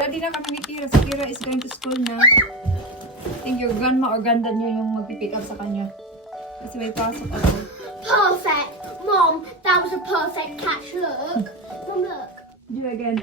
Ready na kami ni Kira. Si Kira is going to school na. I think your grandma or granddad niyo yung magpipick up sa kanya. Kasi may pasok ako. Perfect! Mom, that was a perfect catch, look. Mom, look. Do it again.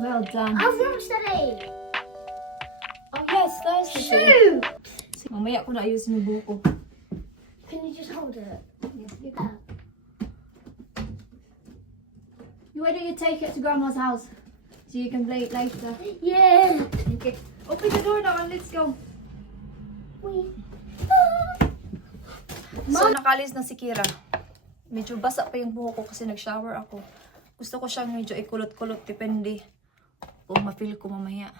Well done. I've watched today. Oh yes, Thursday. Shoot! Mamaya ko na ayusin yung buko. Can you just hold it? Yes, you Oh. Why don't you take it to Grandma's house so you can play it later? Yeah. Okay. Open the door now and let's go. Wait. So, nakalis na si Kira. Medyo basa pa yung buhok ko kasi nag-shower ako. Gusto ko siyang medyo ikulot-kulot, depende kung ma-feel ko mamaya.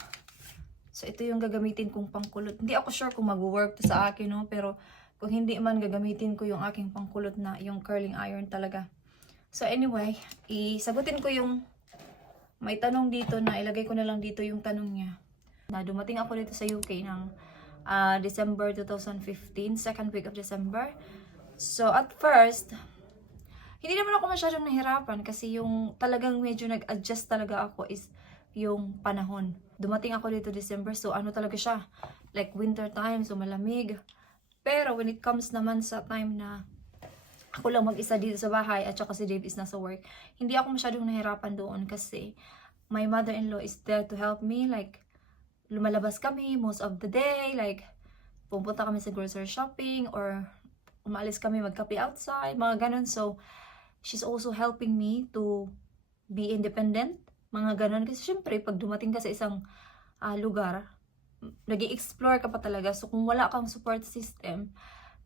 So, ito yung gagamitin kong pangkulot. Hindi ako sure kung mag-work to sa akin, no? Pero kung hindi man, gagamitin ko yung aking pangkulot na yung curling iron talaga. So, anyway, isagutin ko yung may tanong dito na ilagay ko na lang dito yung tanong niya. Na dumating ako dito sa UK ng December 2015, second week of December. So, at first, hindi naman ako masyadong nahirapan kasi yung talagang medyo nag-adjust talaga ako is yung panahon. Dumating ako dito December, so ano talaga siya? Like winter time, so malamig. Pero when it comes naman sa time na ako lang mag-isa dito sa bahay at saka si Dave is nasa work, hindi ako masyadong nahirapan doon kasi my mother-in-law is there to help me. Like, lumalabas kami most of the day. Like, pupunta kami sa grocery shopping or umalis kami magkape outside, mga ganun. So, she's also helping me to be independent, mga ganun. Kasi syempre, pag dumating ka sa isang lugar, nag-i-explore ka pa talaga. So, kung wala kang support system,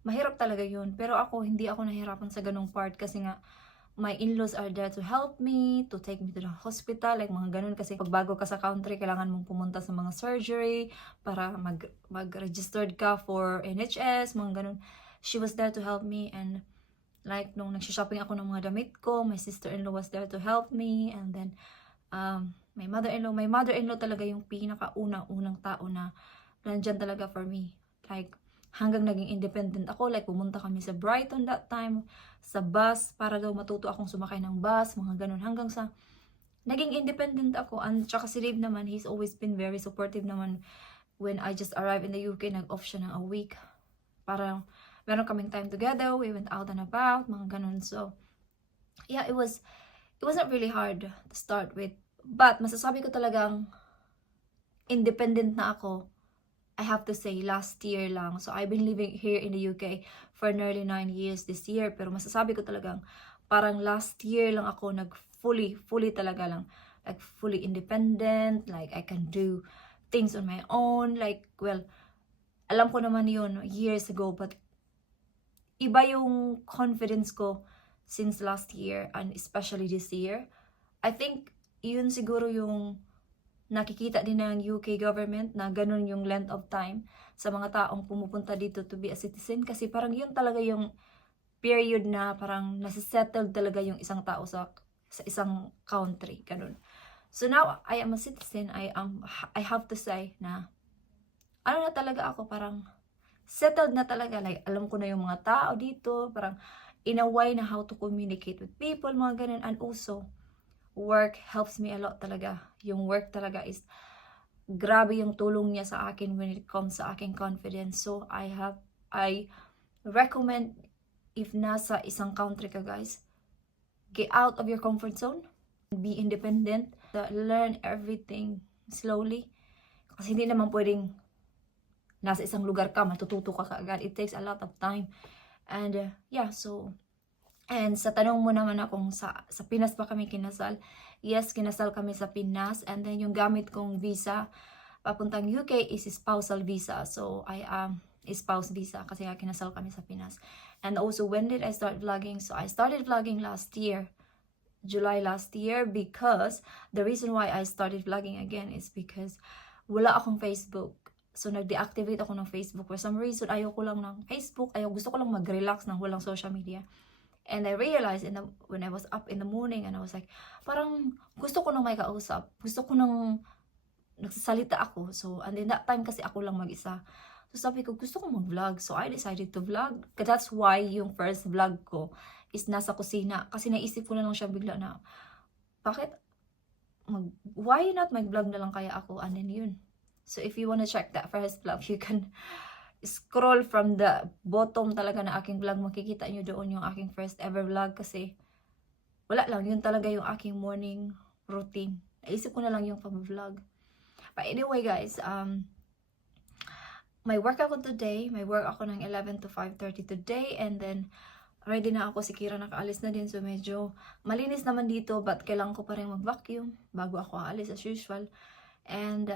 mahirap talaga yun. Pero ako, hindi ako nahirapan sa ganung part kasi nga, my in-laws are there to help me, to take me to the hospital, like mga ganun. Kasi pag bago ka sa country, kailangan mong pumunta sa mga surgery para mag-registered ka for NHS, mga ganun. She was there to help me and like nung nagsha-shopping ako ng mga damit ko, my sister-in-law was there to help me and then my mother-in-law talaga yung pinakaunang-unang tao na nandyan talaga for me. Like, hanggang naging independent ako, like pumunta kami sa Brighton that time, sa bus, para daw matuto akong sumakay ng bus, mga ganun, hanggang sa naging independent ako. And tsaka si Dave naman, he's always been very supportive naman. When I just arrived in the UK, nag-off siya ng a week. Para meron kaming time together, we went out and about, mga ganun. So, yeah, it wasn't really hard to start with. But, masasabi ko talagang independent na ako, I have to say, last year lang. So, I've been living here in the UK for nearly 9 years this year. Pero masasabi ko talagang, parang last year lang ako fully talaga lang. Like, fully independent. Like, I can do things on my own. Like, well, alam ko naman yun years ago. But, iba yung confidence ko since last year and especially this year. I think, yun siguro yung nakikita din ng UK government na ganun yung length of time sa mga taong pumupunta dito to be a citizen. Kasi parang yun talaga yung period na parang nasisettled talaga yung isang tao sa isang country. Ganun. So now, I am a citizen. I have to say na ano na talaga ako, parang settled na talaga. Like, alam ko na yung mga tao dito. Parang in a way na how to communicate with people, mga ganun. And also, work helps me a lot talaga. Yung work talaga is grabe yung tulong niya sa akin when it comes sa aking confidence. So I recommend if nasa isang country ka guys, get out of your comfort zone, be independent, learn everything slowly. Kasi hindi naman pwedeng nasa isang lugar ka, matututo ka kaagad. It takes a lot of time. And yeah, so and sa tanong mo naman akong sa Pinas pa kami kinasal. Yes, kinasal kami sa Pinas. And then yung gamit kong visa papuntang UK is spousal visa. So I am spouse visa kasi nga kinasal kami sa Pinas. And also, when did I start vlogging? So I started vlogging last year, July last year, because the reason why I started vlogging again is because wala akong Facebook. So nag-deactivate ako ng Facebook. For some reason, ayoko lang ng Facebook. Gusto ko lang mag-relax ng walang social media. And I realized when I was up in the morning and I was like, parang gusto ko nang may kausap. Gusto ko nang nagsasalita ako. So, and in that time kasi ako lang mag-isa. So, sabi ko, gusto ko mag-vlog. So, I decided to vlog. That's why yung first vlog ko is nasa kusina. Kasi naisip ko na lang siya bigla na, bakit why not mag-vlog na lang kaya ako, and then yun. So if you wanna check that first vlog, you can scroll from the bottom talaga na aking vlog, makikita nyo doon yung aking first ever vlog, kasi wala lang, yun talaga yung aking morning routine. Naisip ko na lang yung pag-vlog. But anyway guys, may work ako today, may work ako ng 11 to 5:30 today, and then ready na ako, si Kira nakaalis na din, so medyo malinis naman dito, but kailangan ko pa rin mag-vacuum bago ako aalis as usual. And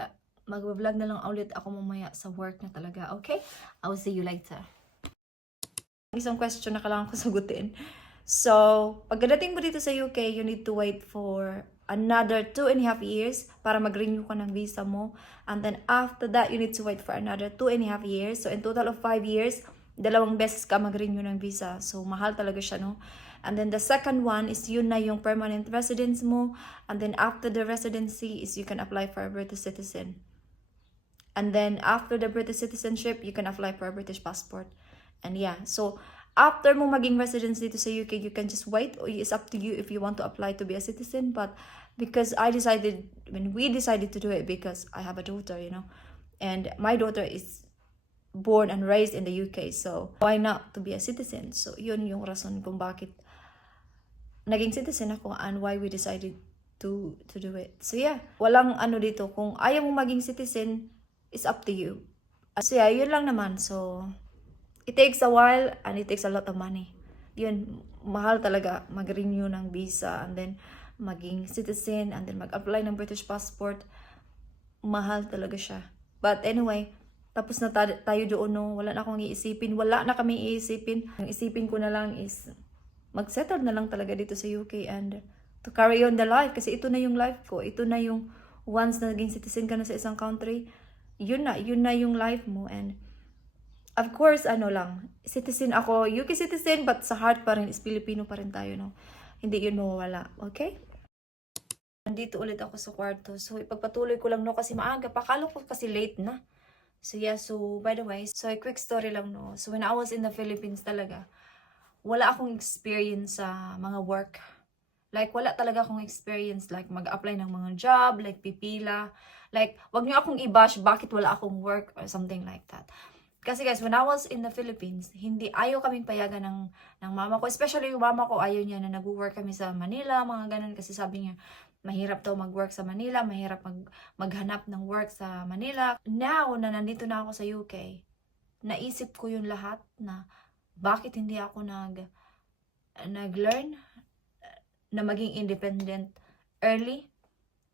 mag-vlog na lang ulit ako mamaya sa work na talaga, okay? I will see you later. Isang question na kailangan ko sagutin. So, pagdating mo dito sa UK, you need to wait for another 2.5 years para mag-renew ka ng visa mo. And then after that, you need to wait for another 2.5 years. So, in total of 5 years, 2 beses ka mag-renew ng visa. So, mahal talaga siya, no? And then the second one is yun na yung permanent residence mo. And then after the residency is you can apply for a British citizen. And then after the British citizenship, you can apply for a British passport. And yeah, so after mo maging residence dito sa UK, you can just wait, or it's up to you if you want to apply to be a citizen. But because we decided to do it because I have a daughter, you know, and my daughter is born and raised in the UK, so why not to be a citizen? So yun yung rason kung bakit naging citizen ako and why we decided to do it. So yeah, walang ano dito, kung ayaw mo maging citizen, it's up to you. So yeah, yun lang naman. So it takes a while and it takes a lot of money. Yun, mahal talaga mag-renew ng visa and then maging citizen and then mag-apply ng British passport. Mahal talaga siya. But anyway, tapos na tayo doon, no? Wala na akong iisipin. Wala na kami iisipin. Ang isipin ko na lang is mag-settle na lang talaga dito sa UK and to carry on the life. Kasi ito na yung life ko. Ito na yung once na naging citizen ka na sa isang country, yun na yung life mo. And of course, citizen ako, UK citizen, but sa heart pa rin is Filipino pa rin tayo, no? Hindi yun mawawala, okay? Nandito ulit ako sa kwarto. So, ipagpatuloy ko lang, no, kasi maaga pa. Akala ko kasi late na. So, yeah, so, by the way, so, a quick story lang, no. So, when I was in the Philippines talaga, wala akong experience sa mga work. Like, wala talaga akong experience, like, mag-apply ng mga job, like, pipila. Like, wag niyo akong i-bash, bakit wala akong work or something like that. Kasi guys, when I was in the Philippines, ayaw kaming payagan ng mama ko. Especially yung mama ko, ayaw niya na nag-work kami sa Manila, mga ganun. Kasi sabi niya, mahirap daw mag-work sa Manila, mahirap maghanap ng work sa Manila. Now na nandito na ako sa UK, naisip ko yung lahat na bakit hindi ako nag-learn na maging independent early.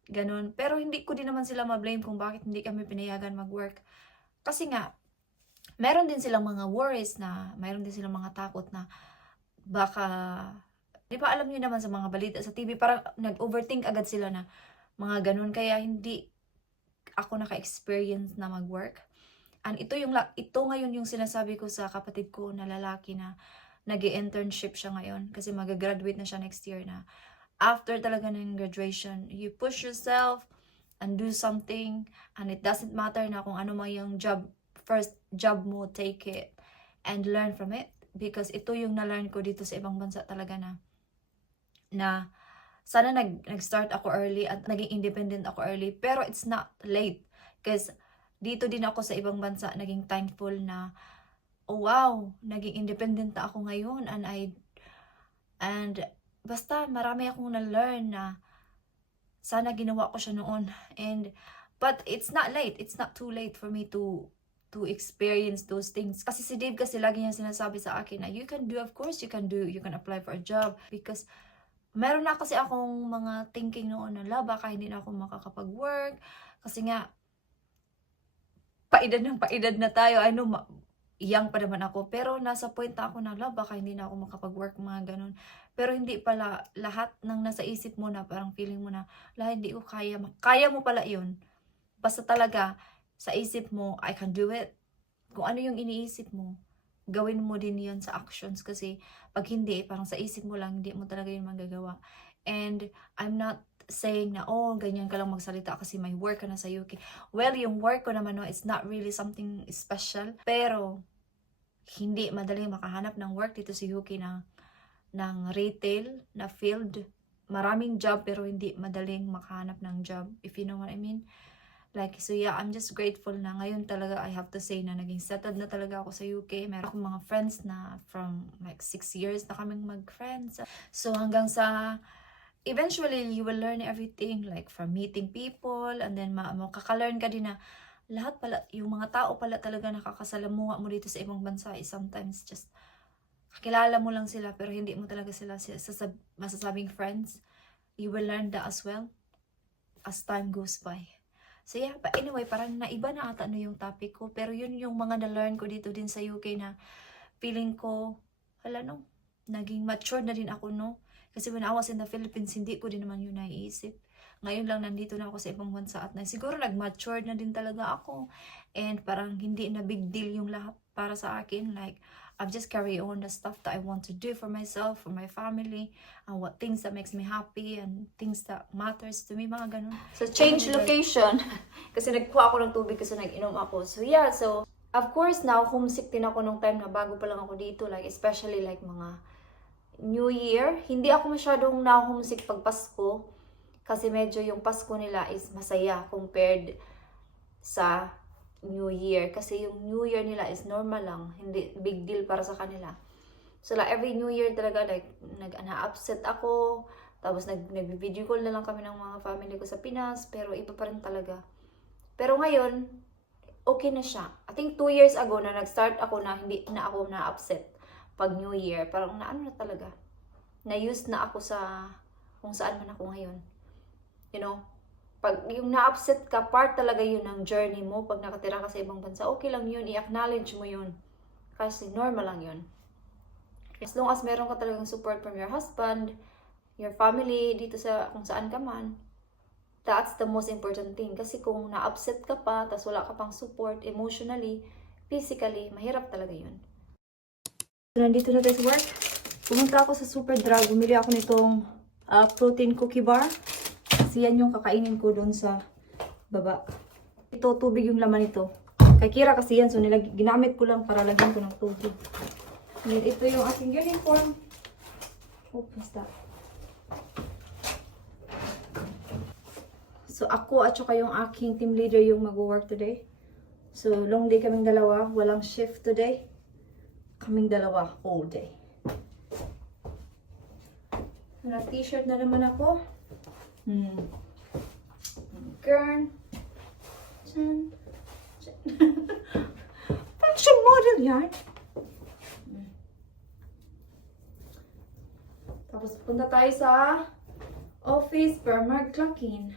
Ganun. Pero hindi ko din naman sila ma-blame kung bakit hindi kami pinayagan mag-work. Kasi nga, meron din silang mga worries mayroon din silang mga takot na baka, di ba alam niyo naman sa mga balita sa TV, parang nag-overthink agad sila na mga ganun. Kaya hindi ako naka-experience na mag-work. And ito ngayon yung sinasabi ko sa kapatid ko na lalaki na nag-i-internship siya ngayon kasi mag-graduate na siya next year na after talaga ng graduation, you push yourself and do something, and it doesn't matter na kung ano man yung first job mo, take it and learn from it, because ito yung na-learn ko dito sa ibang bansa talaga na sana nag-start ako early at naging independent ako early, pero it's not late, because dito din ako sa ibang bansa naging thankful na oh wow, naging independent na ako ngayon, and basta marami akong na-learn na sana ginawa ko siya noon. But it's not late, it's not too late for me to experience those things. Kasi si Dave kasi lagi niya sinasabi sa akin na you can do, of course you can apply for a job, because meron na kasi akong mga thinking noon na baka hindi na ako makakapag-work kasi nga paedad na tayo. I know young pa naman ako, pero nasa point na ako na baka hindi na ako makapag-work, mga ganun. Pero hindi pala lahat ng nasa isip mo na parang feeling mo na hindi ko kaya. Kaya mo pala yun. Basta talaga sa isip mo, I can do it. Kung ano yung iniisip mo, gawin mo din yun sa actions. Kasi pag hindi, parang sa isip mo lang, hindi mo talaga yun magagawa. And I'm not saying na, ganyan ka lang magsalita kasi may work ka na sa UK. Well, yung work ko naman, it's not really something special. Pero, hindi madali makahanap ng work dito sa UK ng retail na field. maraming job pero hindi madaling makahanap ng job, if you know what I mean. Like, so yeah, I'm just grateful na ngayon talaga I have to say na naging settled na talaga ako sa UK. Meron akong mga friends na from like 6 years na kaming mag-friends. So hanggang sa eventually you will learn everything, like from meeting people, and then makaka-learn ka din na lahat pala, yung mga tao pala talaga nakakasalamuha mo dito sa ibang bansa is sometimes just kilala mo lang sila pero hindi mo talaga sila masasabing friends. You will learn that as well as time goes by. So yeah, but anyway, parang naiba na ata yung topic ko. Pero yun yung mga na-learn ko dito din sa UK na feeling ko, naging mature na din ako, no? Kasi when I was in the Philippines, hindi ko din naman yun naiisip. Ngayon lang nandito na ako sa ibang bansa at siguro nag-mature na din talaga ako. And parang hindi na big deal yung lahat para sa akin. Like, I've just carry on the stuff that I want to do for myself, for my family, and what things that makes me happy, and things that matters to me, mga ganun. So, change location. Kasi nagkuha ako ng tubig kasi nag-inom ako. So, yeah. So, of course, now, homesick din ako nung time na bago pa lang ako dito. Like, especially like mga New Year. Hindi ako masyadong na-homesick pag Pasko. Kasi medyo yung Pasko nila is masaya compared sa New Year. Kasi yung New Year nila is normal lang. Hindi big deal para sa kanila. So like every New Year talaga, like na-upset ako. Tapos nag-video call na lang kami ng mga family ko sa Pinas. Pero iba pa rin talaga. Pero ngayon, okay na siya. I think 2 years ago na nag-start ako na hindi na ako na-upset pag New Year. Parang na talaga. Na-used na ako sa kung saan man ako ngayon. You know? Pag yung na-upset ka, part talaga yun ng journey mo. Pag nakatira ka sa ibang bansa, okay lang yun, i-acknowledge mo yun. Kasi normal lang yun. As long as meron ka talagang support from your husband, your family, dito sa kung saan ka man, that's the most important thing. Kasi kung na-upset ka pa, tas wala ka pang support emotionally, physically, mahirap talaga yun. So, nandito na tayo sa work. Pumunta ako sa Superdrug, bumili ako nitong protein cookie bar. Kasi yan yung kakainin ko doon sa baba. Ito, tubig yung laman nito. Kay Kira kasi yan, so ginamit ko lang para lagyan ko ng tubig. And ito yung aking uniform. Oh, basta. So ako at saka yung aking team leader yung mag-work today. So long day kaming dalawa, walang shift today. Kaming dalawa, whole day. Na-t-shirt na naman ako. Girl. Fashion model yan. Tapos punta tayo sa office para mag-clock in.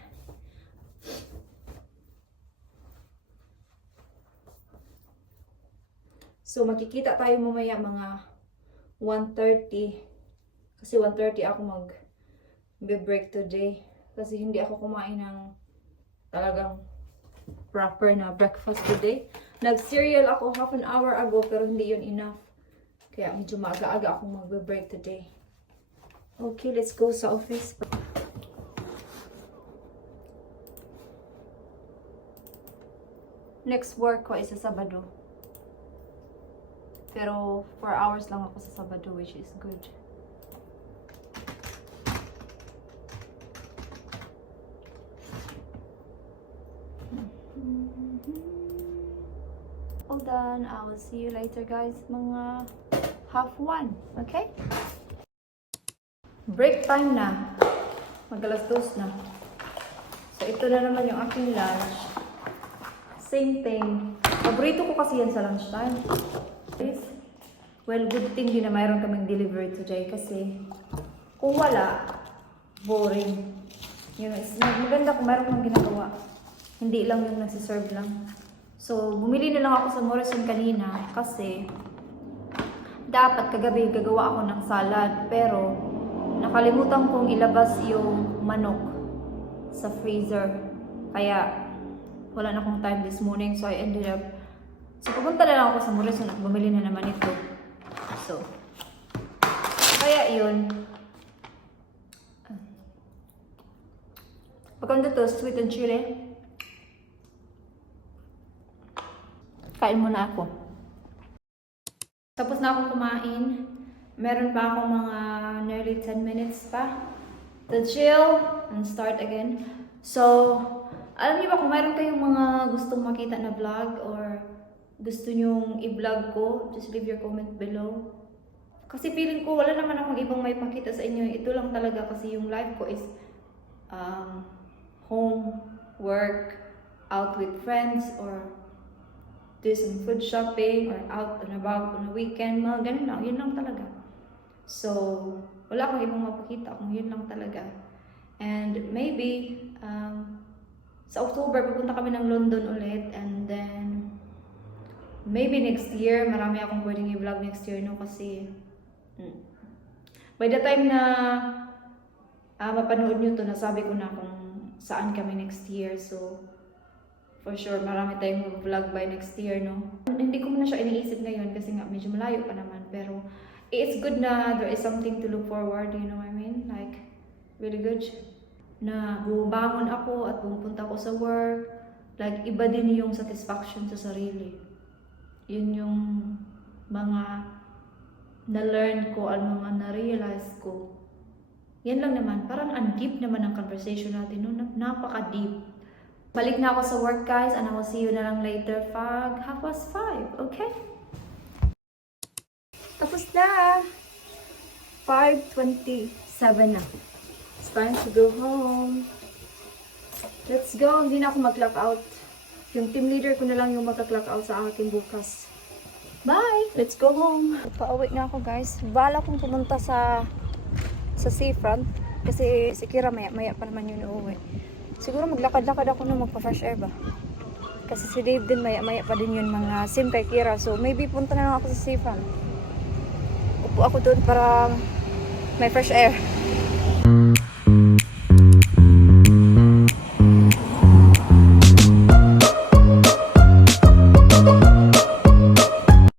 So makikita tayo mamaya mga 1:30. Kasi 1:30 ako mag-break today. Kasi hindi ako kumain ng talagang proper na breakfast today. Nag-cereal ako half an hour ago pero hindi yun enough. Kaya medyo maaga-aga akong mag-break today. Okay, let's go sa office. Next work ko is sa Sabado. Pero 4 hours lang ako sa Sabado, which is good. Hold on, I will see you later guys, mga 1:30, okay? Break time na. Mag-2:00 na. So ito na naman yung aking lunch. Same thing. Paborito ko kasi yan sa lunchtime. Well, good thing din na mayroon kaming delivery today kasi kung wala, boring. Yun, maganda kung mayroon kang ginagawa. Hindi lang yung nagsiserve lang. So, bumili na lang ako sa Morrison kanina kasi dapat kagabi gagawa ako ng salad pero nakalimutan kong ilabas yung manok sa freezer. Kaya wala na akong time this morning so I ended up pupunta na lang ako sa Morrison at bumili na naman ito. So, kaya yun. Pagkanda to, sweet and chili. Kain muna ako. Tapos na akong kumain. Meron pa akong mga nearly 10 minutes pa. to chill and start again. So, alam niyo ba kung mayroon kayong mga gustong makita na vlog or gusto nyong i-vlog ko, just leave your comment below. Kasi feeling ko wala naman akong ibang may pakita sa inyo. Ito lang talaga kasi yung life ko is home, work, out with friends, or do some food shopping, or out and about on a weekend. Mga ganun lang. Yun lang talaga. So, wala akong ibang mapakita kung yun lang talaga. And maybe, sa October, pupunta kami ng London ulit. And then, maybe next year, marami akong pwedeng i-vlog next year, no? Kasi, by the time na mapanood nyo to, nasabi ko na kung saan kami next year. So, for sure, marami tayong vlog by next year, no? Hindi ko muna siya iniisip ngayon kasi nga medyo malayo pa naman. Pero, it's good na there is something to look forward, you know what I mean? Like, really good. Na bumangon ako at pumunta ako sa work. Like, iba din yung satisfaction sa sarili. Yun yung mga na-learn ko, at mga na-realize ko. Yan lang naman. Parang ang deep naman ang conversation natin, no? Napaka-deep. Balik na ako sa work, guys, and I will see you na lang later. 5:30, okay? Tapos na! 5:27 na. It's time to go home. Let's go. Hindi na ako mag-clock out. Yung team leader ko na lang yung mag-clock out sa akin bukas. Bye! Let's go home. Pauwi na ako, guys. Bala kong pumunta sa seafront. Kasi si Kira maya pa naman yun uuwi. Siguro maglakad-lakad ako na magpa-fresh air ba? Kasi si Dave din maya pa din yun mga sim kay Kira. So maybe punta na lang ako sa seafront. Upo ako doon para may fresh air.